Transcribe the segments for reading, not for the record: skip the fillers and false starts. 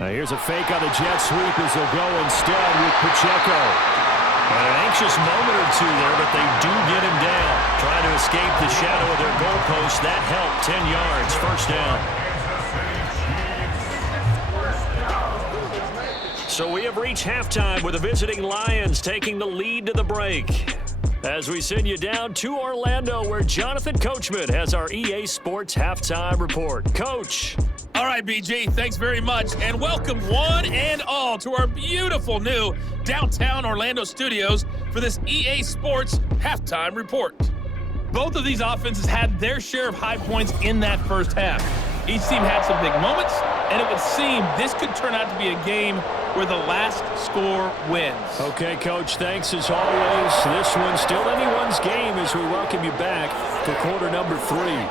Here's a fake on the jet sweep as they'll go instead with Pacheco. And an anxious moment or two there, but they do get him down. Trying to escape the shadow of their goalpost. That helped. 10 yards, first down. So we have reached halftime with the visiting Lions taking the lead to the break. As we send you down to Orlando, where Jonathan Coachman has our EA Sports Halftime Report. Coach. All right, BG, thanks very much, and welcome one and all to our beautiful new downtown Orlando studios for this EA Sports Halftime Report. Both of these offenses had their share of high points in that first half. Each team had some big moments, and it would seem this could turn out to be a game where the last score wins. Okay, Coach, thanks as always. This one's still anyone's game as we welcome you back for quarter number 3.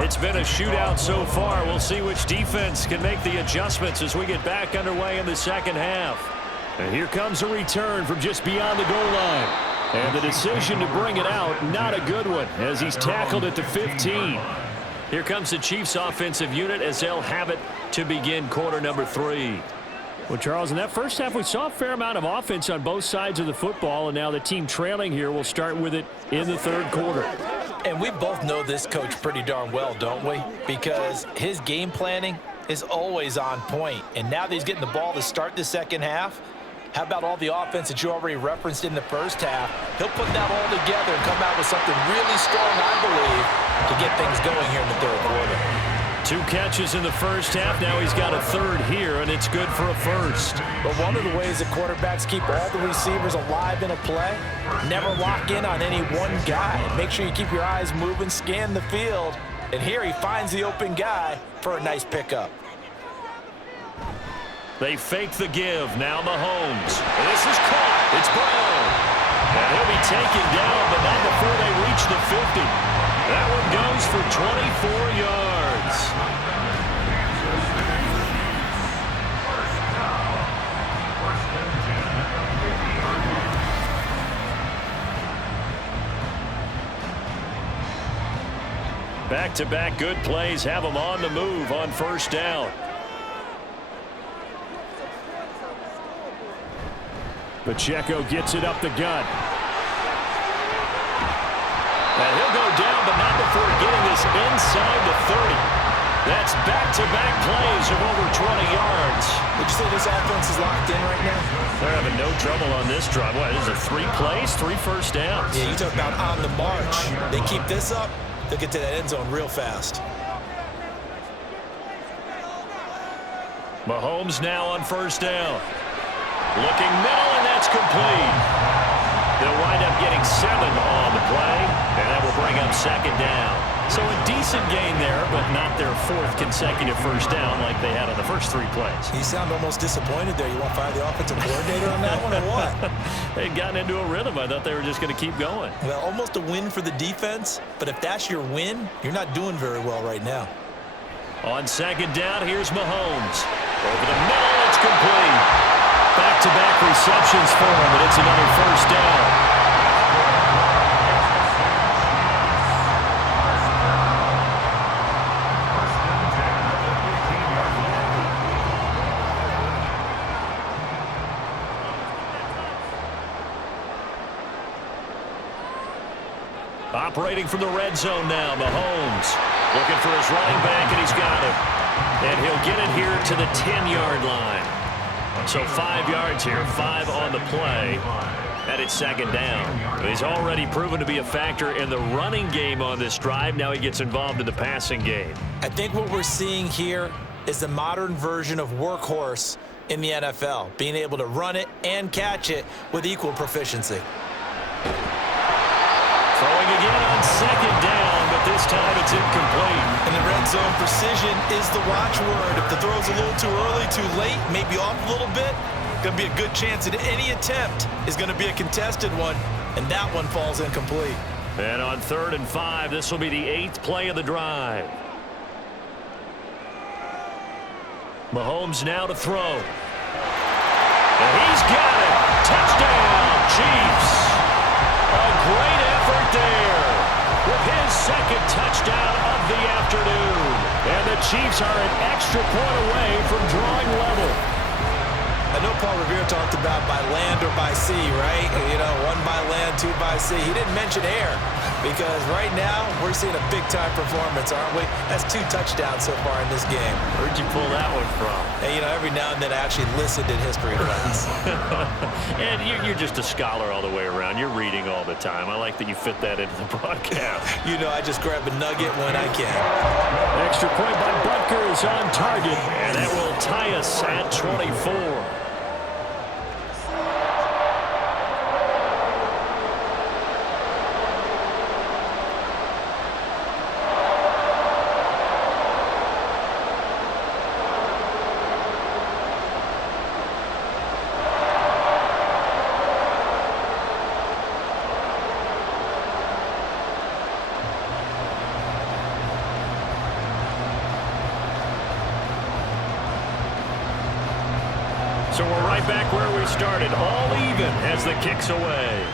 It's been a shootout so far. We'll see which defense can make the adjustments as we get back underway in the second half. And here comes a return from just beyond the goal line. And the decision to bring it out, not a good one, as he's tackled at the 15. Here comes the Chiefs offensive unit as they'll have it to begin quarter number 3. Well, Charles, in that first half, we saw a fair amount of offense on both sides of the football, and now the team trailing here will start with it in the third quarter. And we both know this coach pretty darn well, don't we? Because his game planning is always on point. And now that he's getting the ball to start the second half, how about all the offense that you already referenced in the first half? He'll put that all together and come out with something really strong, I believe, to get things going here in the third quarter. 2 catches in the first half. Now he's got a third here, and it's good for a first. But one of the ways that quarterbacks keep all the receivers alive in a play, never lock in on any one guy. Make sure you keep your eyes moving, scan the field. And here he finds the open guy for a nice pickup. They fake the give. Now Mahomes. This is caught. It's Brown. And he'll be taken down, but not before they reach the 50. That one goes for 24 yards. Back-to-back good plays have them on the move on first down. Pacheco gets it up the gut. And he'll go down, but not before getting this inside the 30. That's back-to-back plays of over 20 yards. Would you say this offense is locked in right now? They're having no trouble on this drive. What, is it 3 plays, 3 first downs? Yeah, you talk about on the march. They keep this up, they'll get to that end zone real fast. Mahomes now on first down. Looking middle, and that's complete. They'll wind up getting 7 on the play, and that will bring up second down. So a decent gain there, but not their 4th consecutive first down like they had on the first 3 plays. You sound almost disappointed there. You want to fire the offensive coordinator on that one or what? They'd gotten into a rhythm. I thought they were just going to keep going. Well, almost a win for the defense, but if that's your win, you're not doing very well right now. On second down, here's Mahomes. Over the middle, it's complete. Back-to-back receptions for him, but it's another first down. Operating from the red zone now, Mahomes. Looking for his running back, and he's got it. And he'll get it here to the 10-yard line. So 5 yards here, 5 on the play, and it's second down. He's already proven to be a factor in the running game on this drive. Now he gets involved in the passing game. I think what we're seeing here is the modern version of workhorse in the NFL, being able to run it and catch it with equal proficiency. Throwing again on second down, but this this time it's incomplete. And the red zone precision is the watchword. If the throw's a little too early, too late, maybe off a little bit, going to be a good chance that any attempt is going to be a contested one, and that one falls incomplete. And on 3rd and 5, this will be the 8th play of the drive. Mahomes now to throw. And he's got it. Touchdown, Chiefs. A great effort there with his second touchdown of the afternoon. And the Chiefs are an extra point away from drawing level. I know Paul Revere talked about by land or by sea, right? You know, 1 by land, 2 by sea. He didn't mention air because right now we're seeing a big-time performance, aren't we? That's 2 touchdowns so far in this game. Where'd you pull that one from? And, you know, every now and then I actually listened in history class. And you're just a scholar all the way around. You're reading all the time. I like that you fit that into the broadcast. You know, I just grab a nugget when I can. Extra point by Butker is on target, and that will tie us at 24. So we're right back where we started, all even as the kick's away.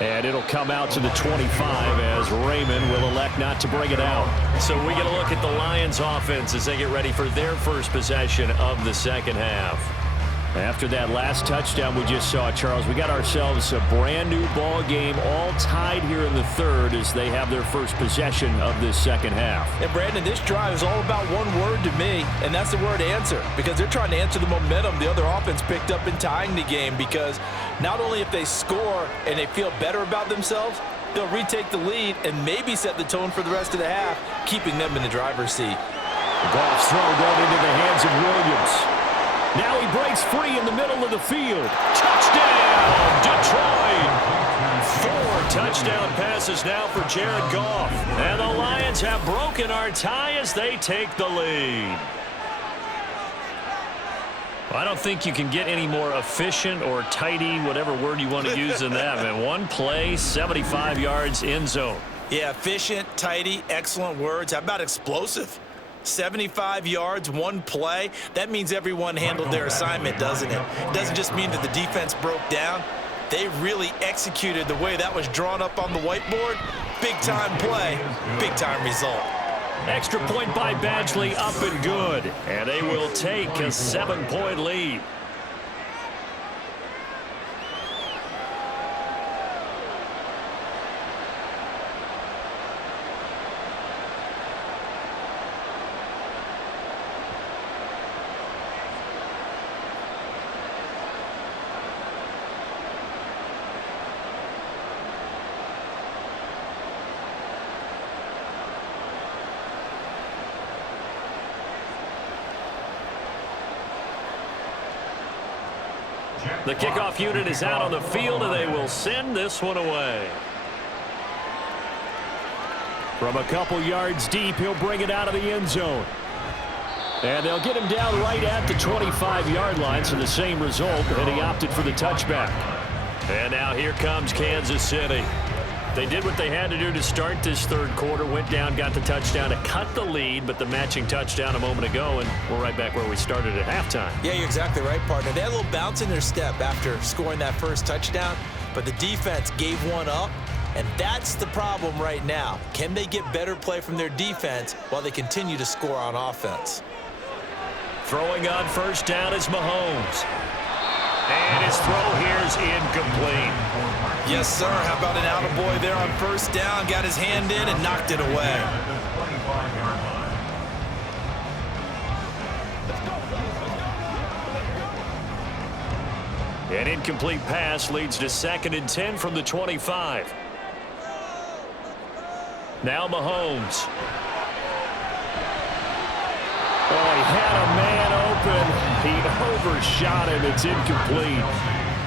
And it'll come out to the 25 as Raymond will elect not to bring it out. So we get a look at the Lions offense as they get ready for their first possession of the second half. After that last touchdown we just saw, Charles, we got ourselves a brand new ball game, all tied here in the 3rd as they have their first possession of this second half. And Brandon, this drive is all about one word to me, and that's the word answer, because they're trying to answer the momentum the other offense picked up in tying the game, because not only if they score and they feel better about themselves, they'll retake the lead and maybe set the tone for the rest of the half, keeping them in the driver's seat. Goff's throw going into the hands of Williams. Now he breaks free in the middle of the field. Touchdown, Detroit! 4 touchdown passes now for Jared Goff. And the Lions have broken our tie as they take the lead. I don't think you can get any more efficient or tidy, whatever word you want to use in that, man. 1 play, 75 yards, end zone. Yeah, efficient, tidy, excellent words. How about explosive? 75 yards, 1 play. That means everyone handled their assignment, doesn't it? It doesn't just mean that the defense broke down. They really executed the way that was drawn up on the whiteboard. Big-time play, big-time result. Extra point by Badgley, up and good. And they will take a 7-point lead. The kickoff unit is out on the field, and they will send this one away. From a couple yards deep, he'll bring it out of the end zone. And they'll get him down right at the 25-yard line, so the same result, and he opted for the touchback. And now here comes Kansas City. They did what they had to do to start this 3rd quarter, went down, got the touchdown to cut the lead, but the matching touchdown a moment ago, and we're right back where we started at halftime. Yeah, you're exactly right, partner. They had a little bounce in their step after scoring that first touchdown, but the defense gave one up, and that's the problem right now. Can they get better play from their defense while they continue to score on offense? Throwing on first down is Mahomes. And his throw here is incomplete. Yes, sir. How about an attaboy there on first down? Got his hand in and knocked it away. An incomplete pass leads to 2nd and 10 from the 25. Now Mahomes. Oh, he had a man open. He overshot him. It's incomplete.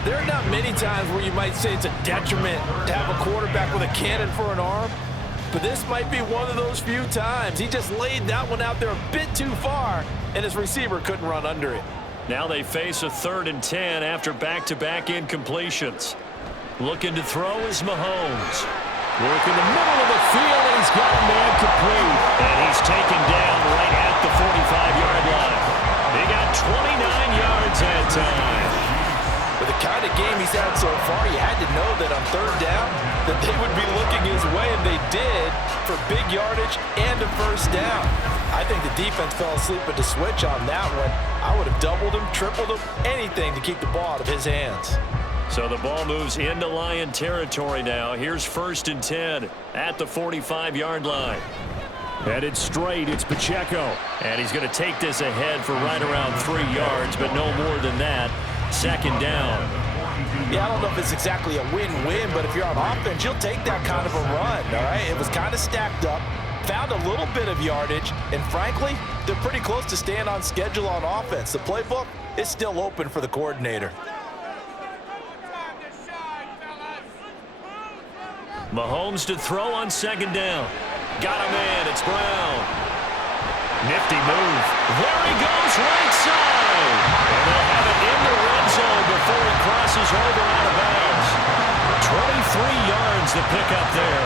There are not many times where you might say it's a detriment to have a quarterback with a cannon for an arm, but this might be one of those few times. He just laid that one out there a bit too far, and his receiver couldn't run under it. Now they face a 3rd and 10 after back-to-back incompletions. Looking to throw is Mahomes. Work in the middle of the field, and he's got a man complete. And he's taken down right at the 45-yard line. He got 29 yards that time. With the kind of game he's had so far, you had to know that on 3rd down that they would be looking his way, and they did, for big yardage and a 1st down. I think the defense fell asleep at the switch on that one. I would have doubled him, tripled him, anything to keep the ball out of his hands. So the ball moves into Lion territory now. Here's 1st and 10 at the 45-yard line. Headed straight, it's Pacheco. And he's going to take this ahead for right around 3 yards, but no more than that. 2nd down. Yeah, I don't know if it's exactly a win-win, but if you're on offense, you'll take that kind of a run, all right? It was kind of stacked up, found a little bit of yardage, and frankly, they're pretty close to staying on schedule on offense. The playbook is still open for the coordinator. Mahomes to throw on 2nd down. Got a man, it's Brown. Nifty move. There he goes, right side. And they'll have it in the red zone before he crosses over out of bounds. 23 yards to pick up there.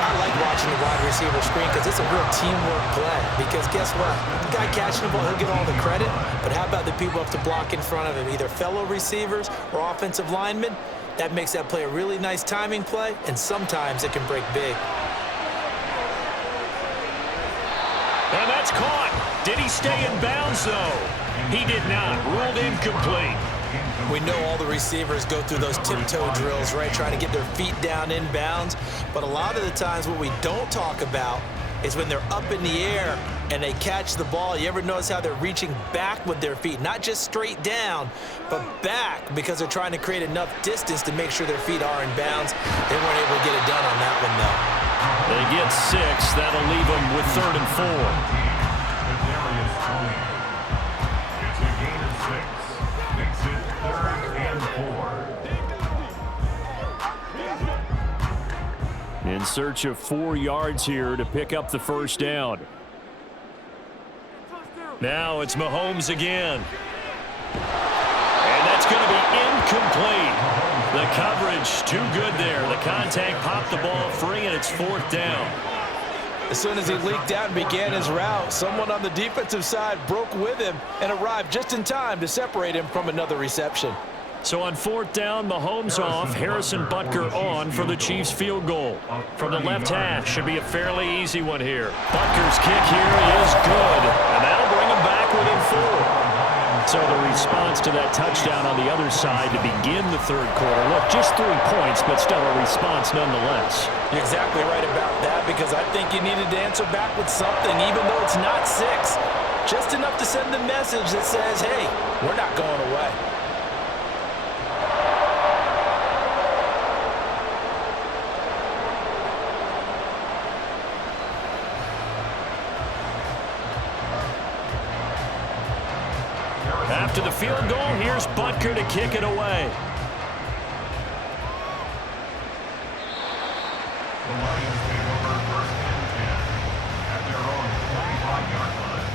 I like watching the wide receiver screen because it's a real teamwork play. Because guess what? The guy catching the ball, he'll get all the credit. But how about the people up to block in front of him, either fellow receivers or offensive linemen? That makes that play a really nice timing play, and sometimes it can break big. And that's caught. Did he stay in bounds, though? He did not. Ruled incomplete. We know all the receivers go through those tiptoe drills, right, trying to get their feet down in bounds. But a lot of the times what we don't talk about is when they're up in the air and they catch the ball. You ever notice how they're reaching back with their feet? Not just straight down, but back, because they're trying to create enough distance to make sure their feet are in bounds. They weren't able to get it done on that one, though. They get 6. That'll leave them with 3rd and 4. In search of 4 yards here to pick up the 1st down. Now it's Mahomes again. And that's going to be incomplete. The coverage too good there. The contact popped the ball free, and it's 4th down. As soon as he leaked out and began his route, someone on the defensive side broke with him and arrived just in time to separate him from another reception. So on 4th down, Mahomes off, Harrison Butker on for the Chiefs field goal. From the left hash, should be a fairly easy one here. Butker's kick here is good, and that'll bring him back within 4. So the response to that touchdown on the other side to begin the 3rd quarter. Look, just 3 points, but still a response nonetheless. You're exactly right about that, because I think you needed to answer back with something, even though it's not 6. Just enough to send the message that says, hey, we're not going away. After the field goal, here's Butker to kick it away. The Lions take over 1st and 10 at their own 45-yard line.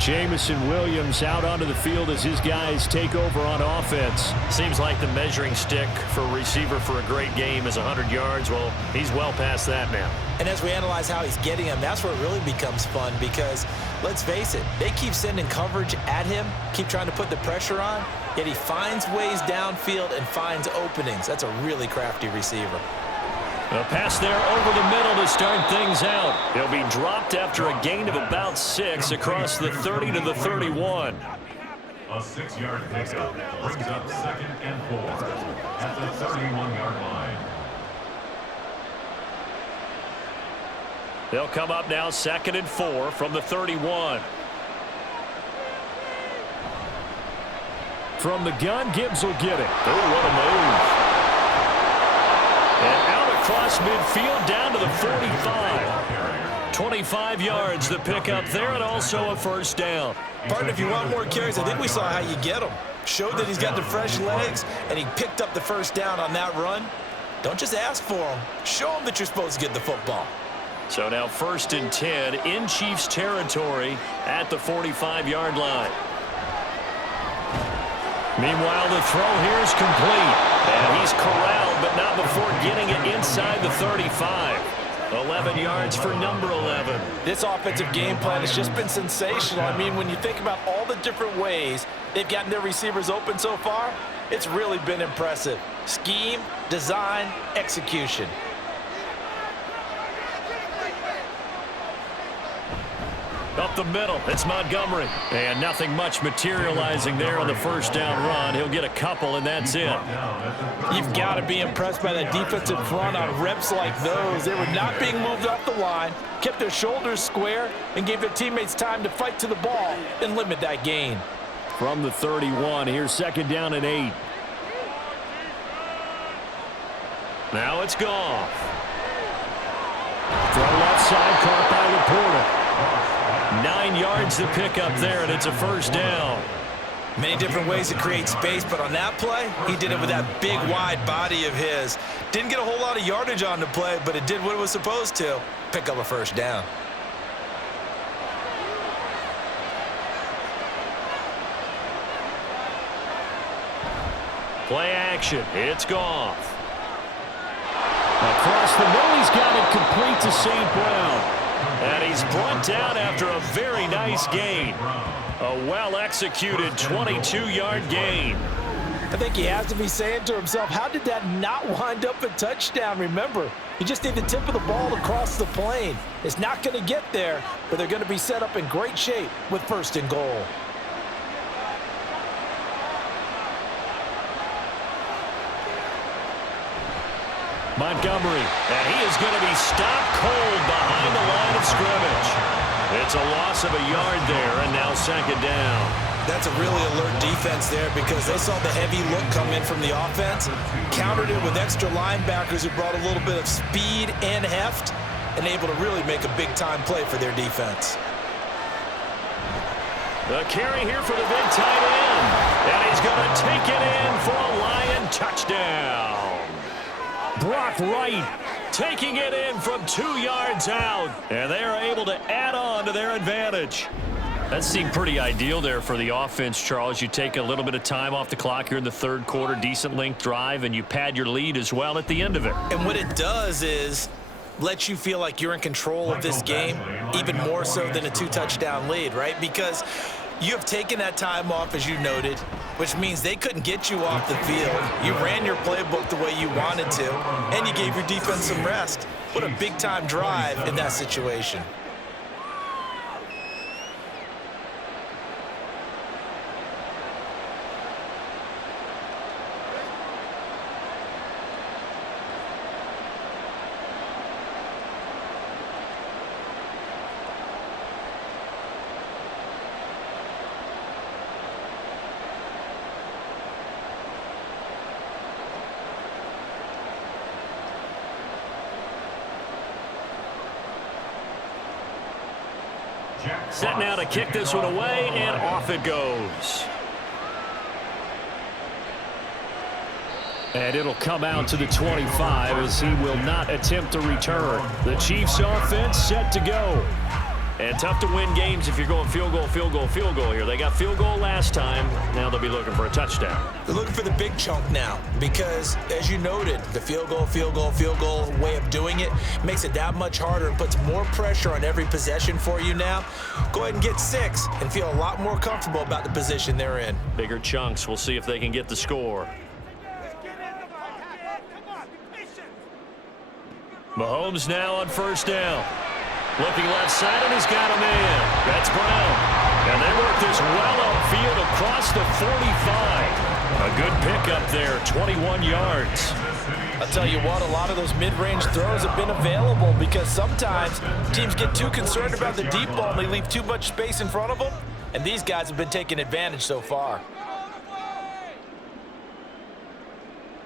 Jamison Williams out onto the field as his guys take over on offense. Seems like the measuring stick for a receiver for a great game is 100 yards. Well, he's well past that now. And as we analyze how he's getting them, that's where it really becomes fun, because let's face it, they keep sending coverage at him, keep trying to put the pressure on, yet he finds ways downfield and finds openings. That's a really crafty receiver. A pass there over the middle to start things out. He'll be dropped after a gain of about 6 across the 30 to the 31. A 6-yard pickup brings up 2nd and 4 at the 31-yard line. They'll come up now 2nd and 4 from the 31. From the gun, Gibbs will get it. Oh, what a move. And out across midfield down to the 45. 25 yards the pick up there, and also a first down. Partner, if you want more carries, I think we saw how you get them. Showed that he's got the fresh legs, and he picked up the first down on that run. Don't just ask for them. Show them that you're supposed to get the football. So now 1st and 10 in Chiefs territory at the 45-yard line. Meanwhile, the throw here is complete. And he's corralled, but not before getting it inside the 35. 11 yards for number 11. This offensive game plan has just been sensational. I mean, when you think about all the different ways they've gotten their receivers open so far, it's really been impressive. Scheme, design, execution. Up the middle, it's Montgomery. And nothing much materializing there on the first down run. He'll get a couple, and that's it. You've got to be impressed by that defensive front on reps like those. They were not being moved off the line, kept their shoulders square, and gave their teammates time to fight to the ball and limit that gain. From the 31, here's 2nd down and 8. Now it's Goff. Throw left side, caught by Laporta. 9 yards to pick up there, and it's a first down. Many different ways to create space, but on that play, he did it with that big, wide body of his. Didn't get a whole lot of yardage on the play, but it did what it was supposed to. Pick up a first down. Play action. It's Goff. Across the middle, he's got it complete to St. Brown. And he's brought down after a very nice gain. A well-executed 22-yard gain. I think he has to be saying to himself, how did that not wind up a touchdown? Remember, you just need the tip of the ball across the plane. It's not going to get there, but they're going to be set up in great shape with 1st and goal. Montgomery, and he is going to be stopped cold behind the line of scrimmage. It's a loss of a yard there, and now 2nd down. That's a really alert defense there because they saw the heavy look come in from the offense, countered it with extra linebackers who brought a little bit of speed and heft, and able to really make a big-time play for their defense. The carry here for the big tight end, and he's going to take it in for a Lion touchdown. Brock Wright taking it in from 2 yards out, and they are able to add on to their advantage. That seemed pretty ideal there for the offense, Charles. You take a little bit of time off the clock here in the 3rd quarter, decent length drive, and you pad your lead as well at the end of it. And what it does is let you feel like you're in control of this game, even more so than a 2-touchdown lead, right? Because you have taken that time off, as you noted, which means they couldn't get you off the field. You ran your playbook the way you wanted to, and you gave your defense some rest. What a big-time drive in that situation. Set now to kick this one away, and off it goes. And it'll come out to the 25 as he will not attempt to return. The Chiefs offense set to go. And tough to win games if you're going field goal, field goal, field goal here. They got field goal last time. Now they'll be looking for a touchdown. They're looking for the big chunk now because, as you noted, the field goal way of doing it makes it that much harder and puts more pressure on every possession for you now. Go ahead and get 6 and feel a lot more comfortable about the position they're in. Bigger chunks. We'll see if they can get the score. Mahomes now on 1st down. Looking left side, and he's got a man. That's Brown. And they work this well upfield across the 45. A good pickup there, 21 yards. I'll tell you what, a lot of those mid-range throws have been available because sometimes teams get too concerned about the deep ball and they leave too much space in front of them, and these guys have been taking advantage so far.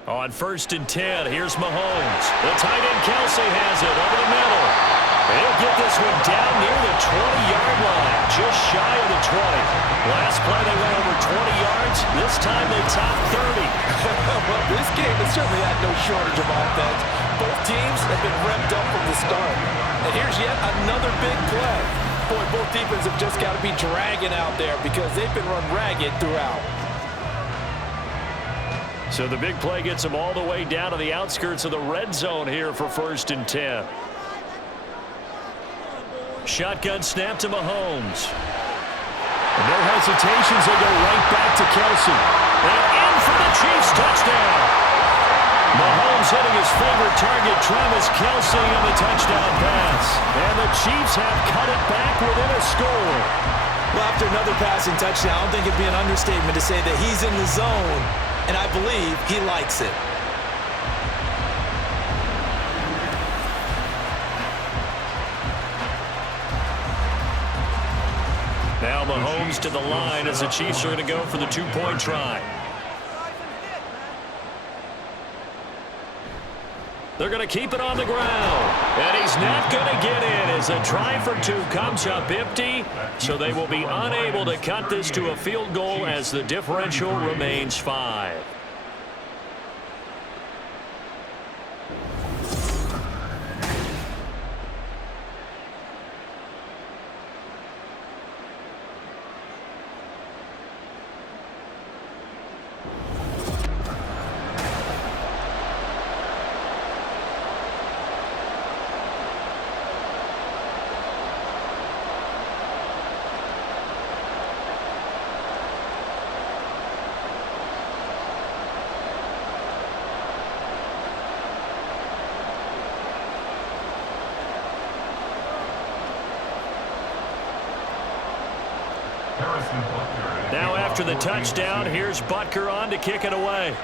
On 1st and 10, here's Mahomes. The tight end Kelsey has it over the middle. He'll get this one down near the 20-yard line, just shy of the 20. Last play they went over 20 yards. This time they topped 30. Well, this game has certainly had no shortage of offense. Both teams have been revved up from the start. And here's yet another big play. Boy, both defenses have just got to be dragging out there because they've been run ragged throughout. So the big play gets them all the way down to the outskirts of the red zone here for 1st and 10. Shotgun snap to Mahomes. And no hesitations, they go right back to Kelsey. And in for the Chiefs touchdown. Mahomes hitting his favorite target, Travis Kelsey, on the touchdown pass. And the Chiefs have cut it back within a score. Well, after another passing touchdown, I don't think it'd be an understatement to say that he's in the zone, and I believe he likes it. Now Mahomes to the line as the Chiefs are going to go for the 2-point try. They're going to keep it on the ground. And he's not going to get in as the try for 2 comes up empty. So they will be unable to cut this to a field goal as the differential remains 5. Now after the touchdown, here's Butker on to kick it away.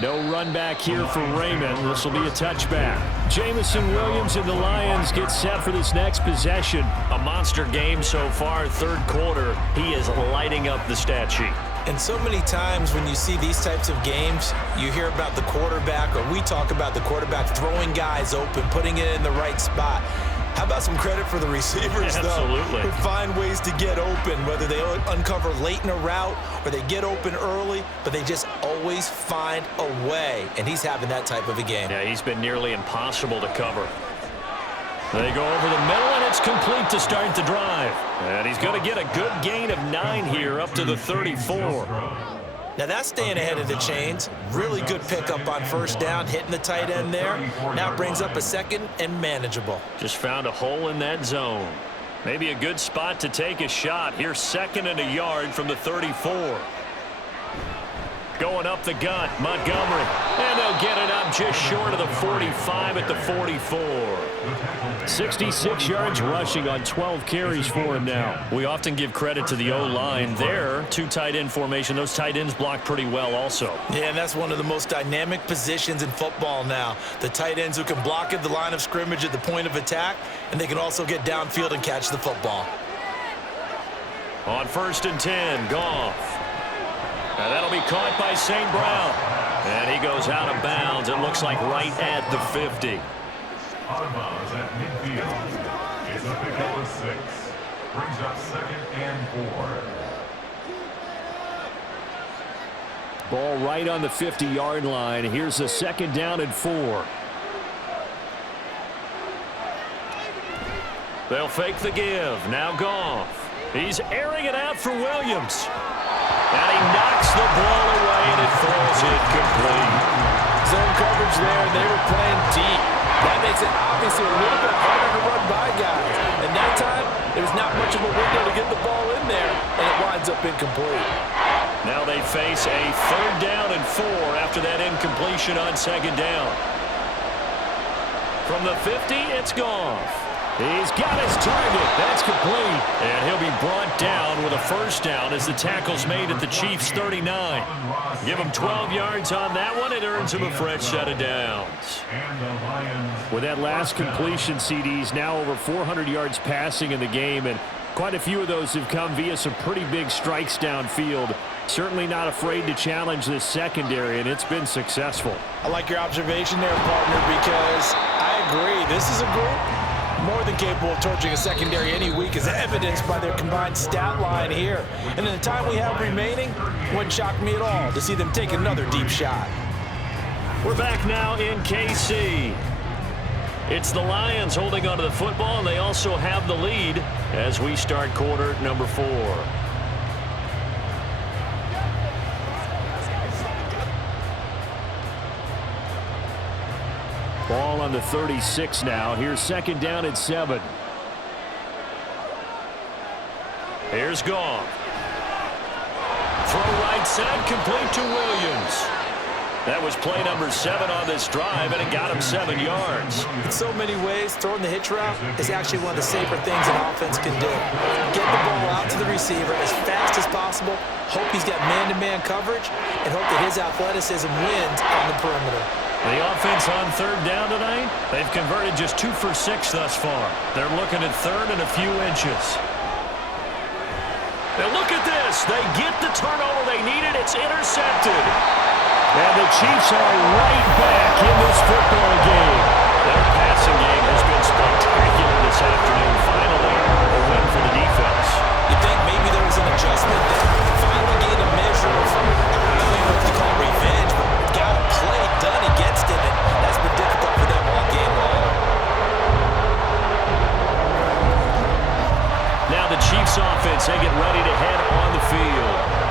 No run back here for Raymond. This will be a touchback. Jamison Williams and the Lions get set for this next possession. A monster game so far, 3rd quarter. He is lighting up the stat sheet. And so many times when you see these types of games, you hear about the quarterback, or we talk about the quarterback throwing guys open, putting it in the right spot. How about some credit for the receivers, Absolutely. though, who find ways to get open, whether they uncover late in a route or they get open early, but they just always find a way. And he's having that type of a game. Yeah, he's been nearly impossible to cover. They go over the middle, and it's complete to start the drive. And he's going to get a good gain of 9 here, up to the 34. Now that's staying ahead of the chains. Really good pickup on 1st down, hitting the tight end there. Now brings up a 2nd and manageable. Just found a hole in that zone. Maybe a good spot to take a shot. Here's 2nd and a yard from the 34. Going up the gut, Montgomery. And they'll get it up just short of the 45 at the 44. 66 yards rushing on 12 carries for him now. We often give credit to the O-line there. 2 tight end formation. Those tight ends block pretty well also. Yeah, and that's one of the most dynamic positions in football now. The tight ends who can block at the line of scrimmage at the point of attack, and they can also get downfield and catch the football. On 1st and 10, Goff. And that'll be caught by St. Brown. And he goes out of bounds. It looks like right at the 50. Out of bounds at midfield. It's a pickup of 6. Brings up 2nd and 4. Ball right on the 50-yard line. Here's the 2nd down and 4. They'll fake the give. Now Goff. He's airing it out for Williams. And he knocks the ball away, and it falls incomplete. Zone coverage there, and they were playing deep. That makes it obviously a little bit harder to run by guys. And that time, there's not much of a window to get the ball in there, and it winds up incomplete. Now they face a 3rd down and 4 after that incompletion on 2nd down. From the 50, it's Goff. He's got his target. That's complete. And he'll be brought down with a 1st down as the tackle's made at the Chiefs' 39. Give him 12 yards on that one. It earns him a fresh set of downs. With that last completion, CD's now over 400 yards passing in the game. And Quite a few of those have come via some pretty big strikes downfield. Certainly not afraid to challenge this secondary, and it's been successful. I like your observation there, partner, because I agree. This is a group more than capable of torching a secondary any week, as evidenced by their combined stat line here. And in the time we have remaining, wouldn't shock me at all to see them take another deep shot. We're back now in KC. It's the Lions holding onto the football, and they also have the lead as we start quarter number 4. Ball on the 36 now. Here's second down at 7. Here's Goff. Throw right side, complete to Williams. That was play number 7 on this drive, and it got him 7 yards. In so many ways, throwing the hitch route is actually one of the safer things an offense can do. Get the ball out to the receiver as fast as possible, hope he's got man-to-man coverage, and hope that his athleticism wins on the perimeter. The offense on third down tonight, they've converted just 2 for 6 thus far. They're looking at third and a few inches. Now look at this. They get the turnover they needed. It's intercepted. And the Chiefs are right back in this football game. Their passing game has been spectacular this afternoon. Finally, a win for the defense. You think maybe there was an adjustment that finally gained a measure of, I don't know what to call revenge, but got a play done against him, and that's been difficult for them all game long. Now the Chiefs offense, they get ready to head on the field.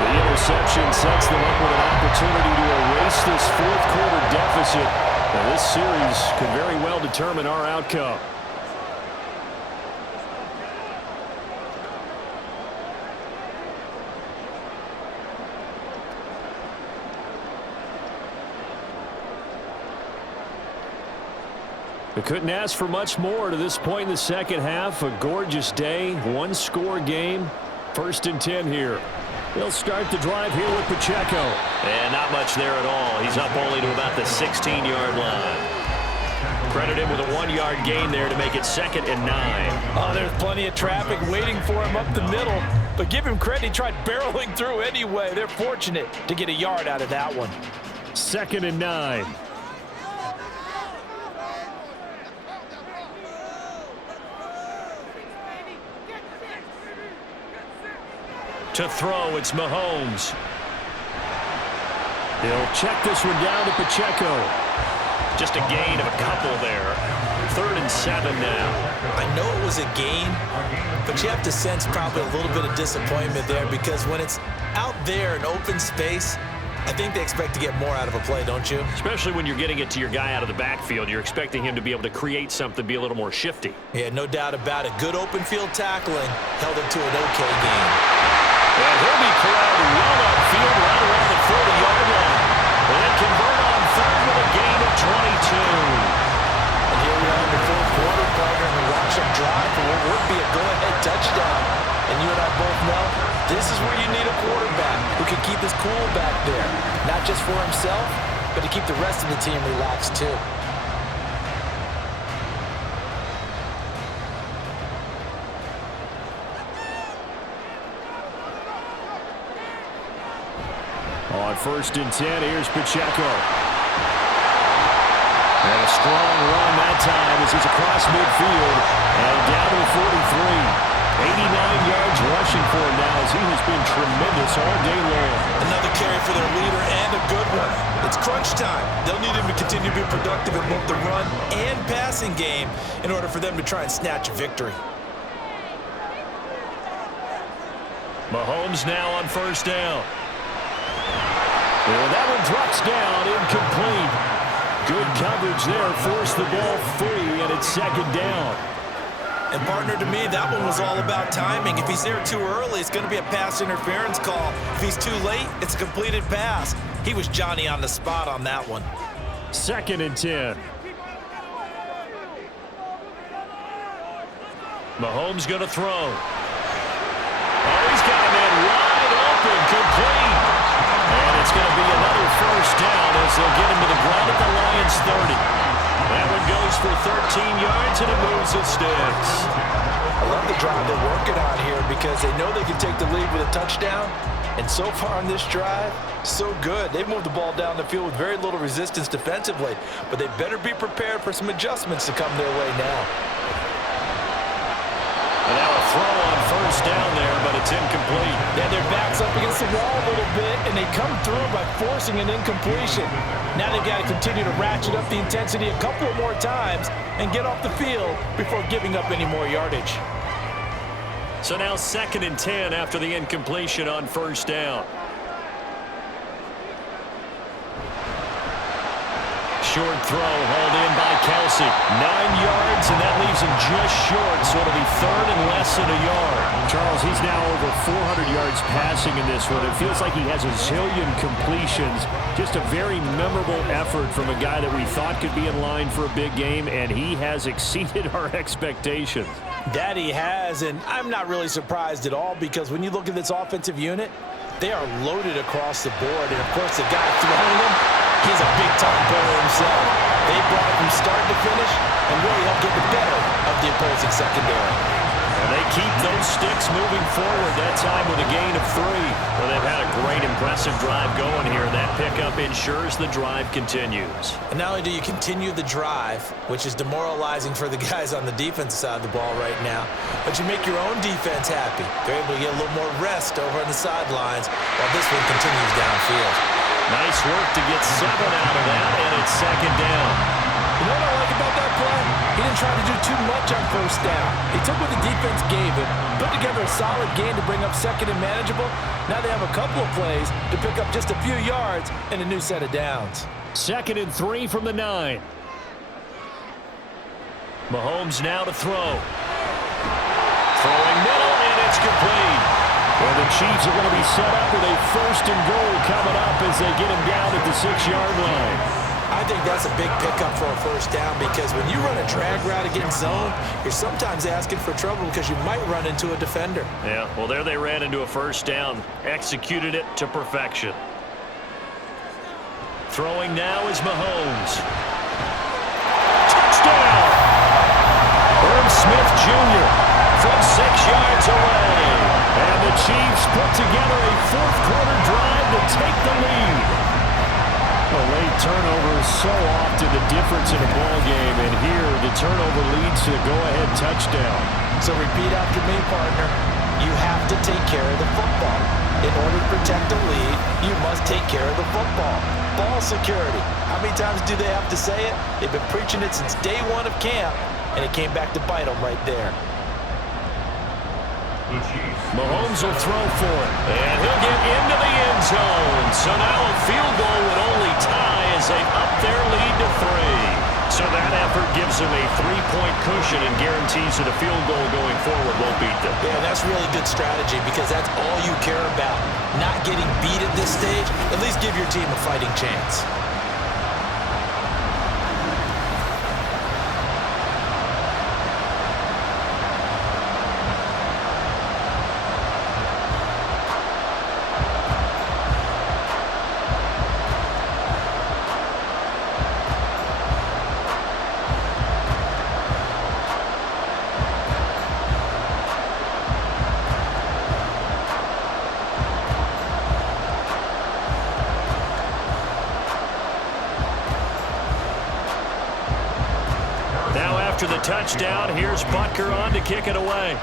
The interception sets them up with an opportunity to erase this fourth quarter deficit. Now this series could very well determine our outcome. We couldn't ask for much more to this point in the second half. A gorgeous day, one-score game. 1st and 10 here. They'll start the drive here with Pacheco. And not much there at all. He's up only to about the 16-yard line. Credit him with a 1-yard gain there to make it 2nd and 9. Oh, there's plenty of traffic waiting for him up the middle. But give him credit, he tried barreling through anyway. They're fortunate to get a yard out of that one. 2nd and 9. To throw, it's Mahomes. He'll check this one down to Pacheco. Just a gain of a couple there. 3rd and 7 now. I know it was a gain, but you have to sense probably a little bit of disappointment there, because when it's out there in open space, I think they expect to get more out of a play, don't you? Especially when you're getting it to your guy out of the backfield. You're expecting him to be able to create something, be a little more shifty. Yeah, no doubt about it. Good open field tackling held it to an okay game. And he'll be corralled well upfield right around the 40-yard line. And then convert on 3rd with a gain of 22. And here we are in the 4th quarter, partner, and we watch them drive for what would be a go-ahead touchdown. And you and I both know this is where you need a quarterback who can keep his cool back there. Not just for himself, but to keep the rest of the team relaxed too. On 1st and 10, here's Pacheco. And a strong run that time as he's across midfield and down to the 43. 89 yards rushing for him now as he has been tremendous all day long. Another carry for their leader, and a good one. It's crunch time. They'll need him to continue to be productive in both the run and passing game in order for them to try and snatch a victory. Mahomes now on 1st down. And that one drops down, incomplete. Good coverage there, forced the ball free, and it's 2nd down. And partner, to me, that one was all about timing. If he's there too early, it's going to be a pass interference call. If he's too late, it's a completed pass. He was Johnny on the spot on that one. 2nd and 10. Mahomes going to throw. Oh, he's got a man wide open, complete. And it's going to be another 1st down as they'll get him to the ground at the Lions' 30. That one goes for 13 yards, and it moves the sticks. I love the drive they're working on here because they know they can take the lead with a touchdown. And so far on this drive, so good. They've moved the ball down the field with very little resistance defensively, but they better be prepared for some adjustments to come their way now. And now a throw on first down there, but it's incomplete. Yeah, their back's up against the wall a little bit, and they come through by forcing an incompletion. Now they've got to continue to ratchet up the intensity a couple of more times and get off the field before giving up any more yardage. So now 2nd and 10 after the incompletion on first down. Short throw hauled in by Kelsey. 9 yards, and that leaves him just short, so it'll be 3rd and less than a yard. Charles, he's now over 400 yards passing in this one. It feels like he has a zillion completions. Just a very memorable effort from a guy that we thought could be in line for a big game, and he has exceeded our expectations. That he has, and I'm not really surprised at all because when you look at this offensive unit, they are loaded across the board. And, of course, the guy throwing them, he's a big-time player himself. They brought him from start to finish and really helped get the better of the opposing secondary. And they keep those sticks moving forward, that time with a gain of 3. Well, they've had a great, impressive drive going here. That pickup ensures the drive continues. And not only do you continue the drive, which is demoralizing for the guys on the defensive side of the ball right now, but you make your own defense happy. They're able to get a little more rest over on the sidelines while this one continues downfield. Nice work to get 7 out of that, and it's 2nd down. You know what I like about that play? He didn't try to do too much on first down. He took what the defense gave him, put together a solid game to bring up 2nd and manageable. Now they have a couple of plays to pick up just a few yards and a new set of downs. 2nd and 3 from the 9. Mahomes now to throw. Throwing middle, and it's complete. And the Chiefs are going to be set up with a 1st and goal coming up as they get him down at the 6-yard line. I think that's a big pickup for a first down because when you run a drag route against zone, you're sometimes asking for trouble because you might run into a defender. Yeah, well, there they ran into a first down, executed it to perfection. Throwing now is Mahomes. Touchdown! Herb Smith Jr. from 6 yards away. And the Chiefs put together a 4th-quarter drive to take the lead. A late turnover is so often the difference in a ball game, and here the turnover leads to the go-ahead touchdown. So repeat after me, partner. You have to take care of the football. In order to protect the lead, you must take care of the football. Ball security. How many times do they have to say it? They've been preaching it since day 1 of camp, and it came back to bite them right there. Mahomes will throw for it, and he'll get into the end zone. So now a field goal would only tie as they up their lead to 3. So that effort gives them a 3-point cushion and guarantees that a field goal going forward won't beat them. Yeah, that's really good strategy because that's all you care about. Not getting beat at this stage, at least give your team a fighting chance. After the touchdown, here's Butker on to kick it away.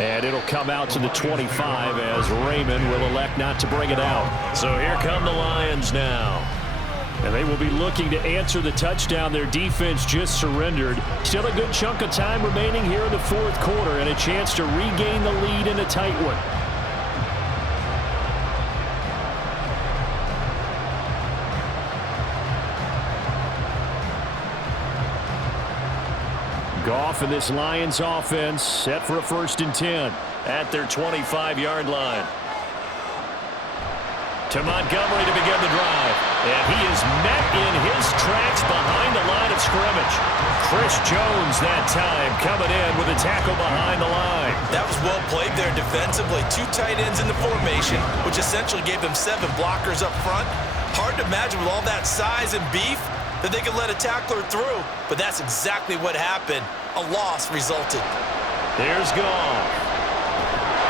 And it'll come out to the 25 as Raymond will elect not to bring it out. So here come the Lions now. And they will be looking to answer the touchdown their defense just surrendered. Still a good chunk of time remaining here in the 4th quarter and a chance to regain the lead in a tight one. Goff and this Lions offense set for a 1st and 10 at their 25-yard line. To Montgomery to begin the drive. And he is met in his tracks behind the line of scrimmage. Chris Jones that time coming in with a tackle behind the line. That was well played there defensively. 2 tight ends in the formation, which essentially gave them 7 blockers up front. Hard to imagine with all that size and beef, that they could let a tackler through, but that's exactly what happened. A loss resulted. There's Goff.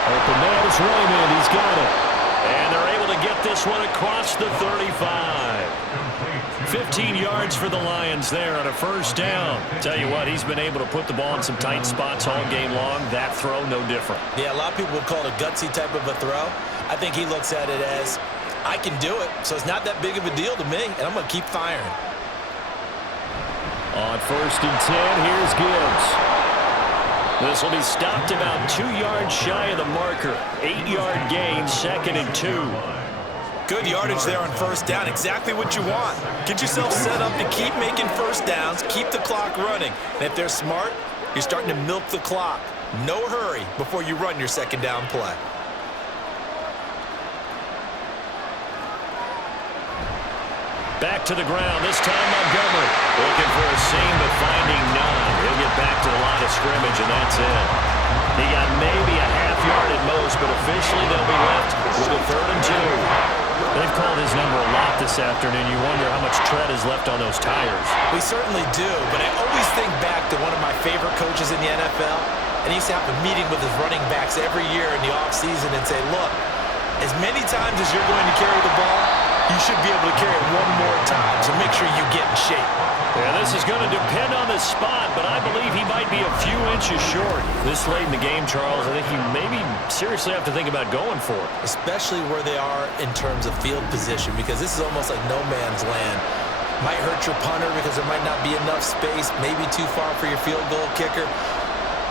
Open man is Raymond. He's got it. And they're able to get this one across the 35. 15 yards for the Lions there on a first down. Tell you what, he's been able to put the ball in some tight spots all game long. That throw, no different. Yeah, a lot of people would call it a gutsy type of a throw. I think he looks at it as, I can do it, so it's not that big of a deal to me, and I'm going to keep firing. On first and 10, here's Gibbs. This will be stopped about 2 yards shy of the marker. 8-yard gain, 2nd and 2. Good yardage there on first down. Exactly what you want. Get yourself set up to keep making first downs, keep the clock running. And if they're smart, you're starting to milk the clock. No hurry before you run your second down play. Back to the ground, this time Montgomery. Looking for a seam, but finding none. He'll get back to the line of scrimmage, and that's it. He got maybe a half yard at most, but officially they'll be left with a 3rd and 2. They've called his number a lot this afternoon. You wonder how much tread is left on those tires. We certainly do, but I always think back to one of my favorite coaches in the NFL, and he used to have a meeting with his running backs every year in the offseason and say, look, as many times as you're going to carry the ball, you should be able to carry it one more time, so make sure you get in shape. Yeah, this is going to depend on the spot, but I believe he might be a few inches short. This late in the game, Charles, I think you maybe seriously have to think about going for it. Especially where they are in terms of field position, because this is almost like no man's land. Might hurt your punter because there might not be enough space, maybe too far for your field goal kicker.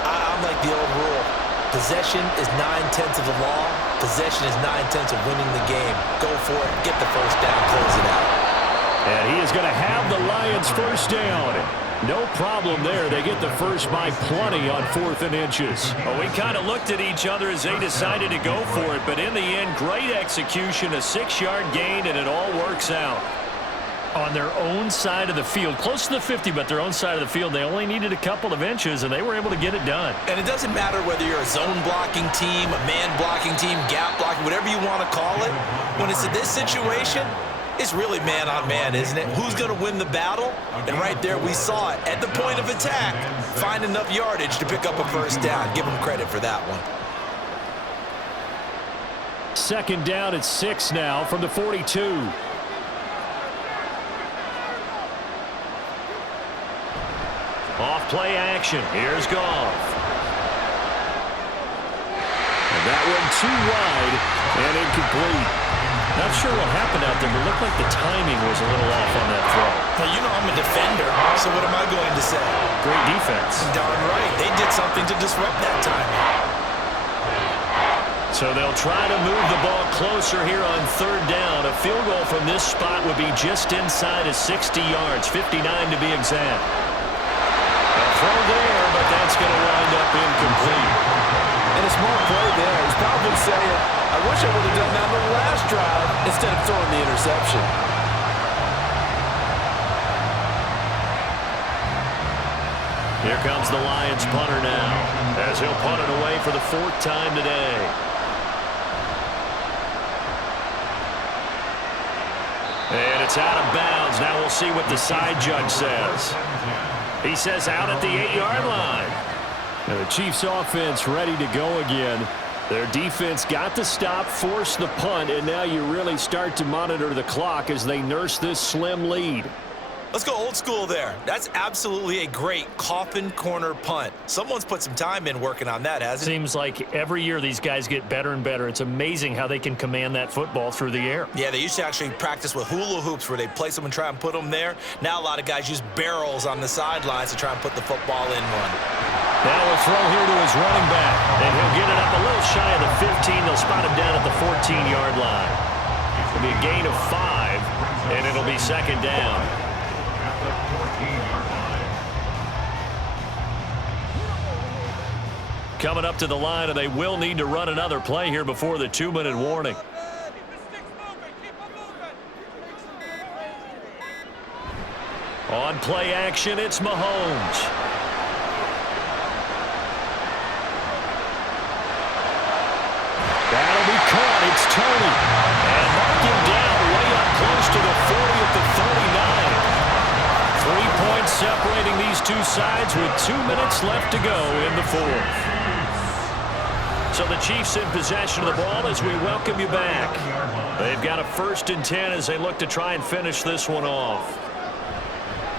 I'm like the old rule. Possession is 9/10 of the law. Possession is 9/10 of winning the game. Go for it. Get the first down. Close it out. And he is going to have the Lions first down. No problem there. They get the first by plenty on 4th and inches. Well, we kind of looked at each other as they decided to go for it, but in the end, great execution, a 6-yard gain, and it all works out. On their own side of the field, close to the 50, but their own side of the field, they only needed a couple of inches, and they were able to get it done. And it doesn't matter whether you're a zone blocking team, a man blocking team, gap blocking, whatever you want to call it. When it's in this situation, it's really man-on-man, isn't it? Who's going to win the battle? And right there, we saw it. At the point of attack, find enough yardage to pick up a first down. Give them credit for that one. 2nd down at 6 now from the 42. Off play action. Here's Goff. And that one too wide and incomplete. Not sure what happened out there, but it looked like the timing was a little off on that throw. Now, you know I'm a defender, so what am I going to say? Great defense. Darn right. They did something to disrupt that timing. So they'll try to move the ball closer here on 3rd down. A field goal from this spot would be just inside of 60 yards, 59 to be exact. A throw there, but that's going to wind up incomplete. And a smart play there. He's probably saying, I wish I would have done that on the last drive instead of throwing the interception. Here comes the Lions punter now, as he'll punt it away for the 4th time today. And it's out of bounds. Now we'll see what the side judge says. He says out at the 8-yard line. And the Chiefs offense ready to go again. Their defense got the stop, forced the punt, and now you really start to monitor the clock as they nurse this slim lead. Let's go old school there. That's absolutely a great coffin corner punt. Someone's put some time in working on that, hasn't it? Seems like every year these guys get better and better. It's amazing how they can command that football through the air. Yeah, they used to actually practice with hula hoops where they place them and try and put them there. Now a lot of guys use barrels on the sidelines to try and put the football in one. Now we'll throw here to his running back, and he'll get it up a little shy of the 15. They'll spot him down at the 14-yard line. It'll be a gain of 5, and it'll be 2nd down. Coming up to the line, and they will need to run another play here before the 2-minute warning. On play action, it's Mahomes. That'll be caught. It's Tony. And mark him down way up close to the 40 at the 39. separating these two sides with 2 minutes left to go in the fourth. So the Chiefs in possession of the ball as we welcome you back. They've got a 1st and 10 as they look to try and finish this one off.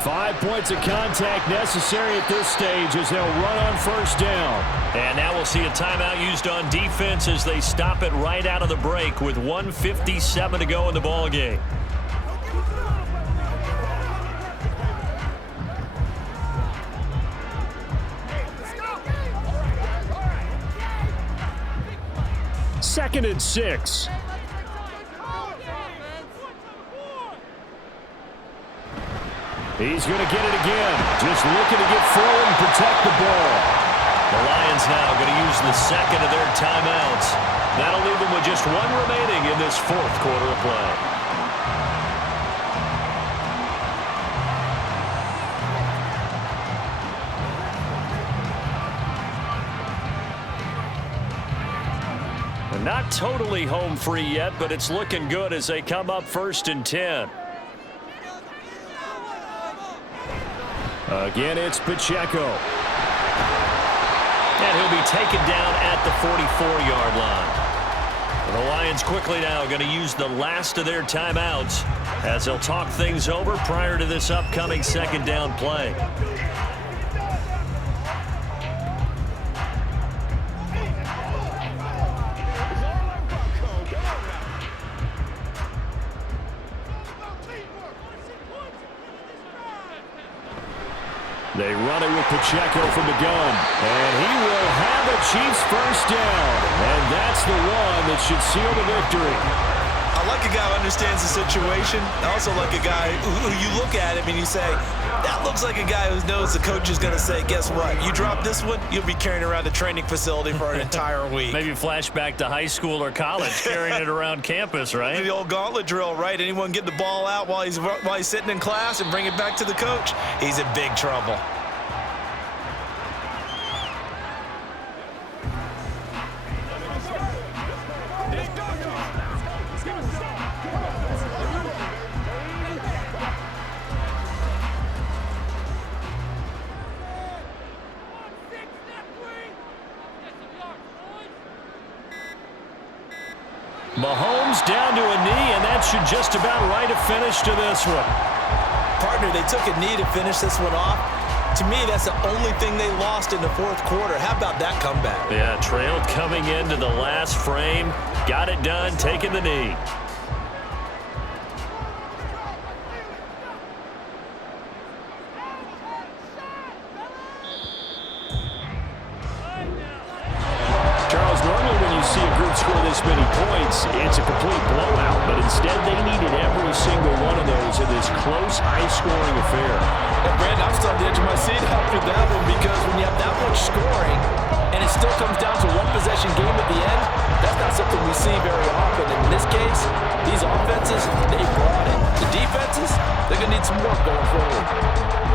5 points of contact necessary at this stage as they'll run on 1st down. And now we'll see a timeout used on defense as they stop it right out of the break with 1:57 to go in the ball game. Second and 6. He's going to get it again. Just looking to get forward and protect the ball. The Lions now going to use the second of their timeouts. That'll leave them with just 1 remaining in this 4th quarter of play. Not totally home free yet, but it's looking good as they come up 1st and 10. Again, it's Pacheco. And he'll be taken down at the 44-yard line. The Lions quickly now going to use the last of their timeouts as they'll talk things over prior to this upcoming 2nd down play. They run it with Pacheco from the gun. And he will have a Chiefs 1st down. And that's the one that should seal the victory. I like a guy who understands the situation. I also like a guy who you look at him and you say, that looks like a guy who knows the coach is going to say, guess what? You drop this one, you'll be carrying around the training facility for an entire week. Maybe flashback to high school or college, carrying it around campus, right? The old gauntlet drill, right? Anyone get the ball out while he's sitting in class and bring it back to the coach? He's in big trouble. Mahomes down to a knee, and that should just about write a finish to this one. Partner, they took a knee to finish this one off. To me, that's the only thing they lost in the 4th quarter. How about that comeback? Yeah, trailed coming into the last frame. Got it done, taking the knee. See a group score this many points, it's a complete blowout, but instead they needed every single one of those in this close, high-scoring affair. And Brandon, I'm still on the edge of my seat after that one because when you have that much scoring and it still comes down to 1-possession game at the end, that's not something we see very often. And in this case, these offenses, they brought it. The defenses, they're going to need some work going forward.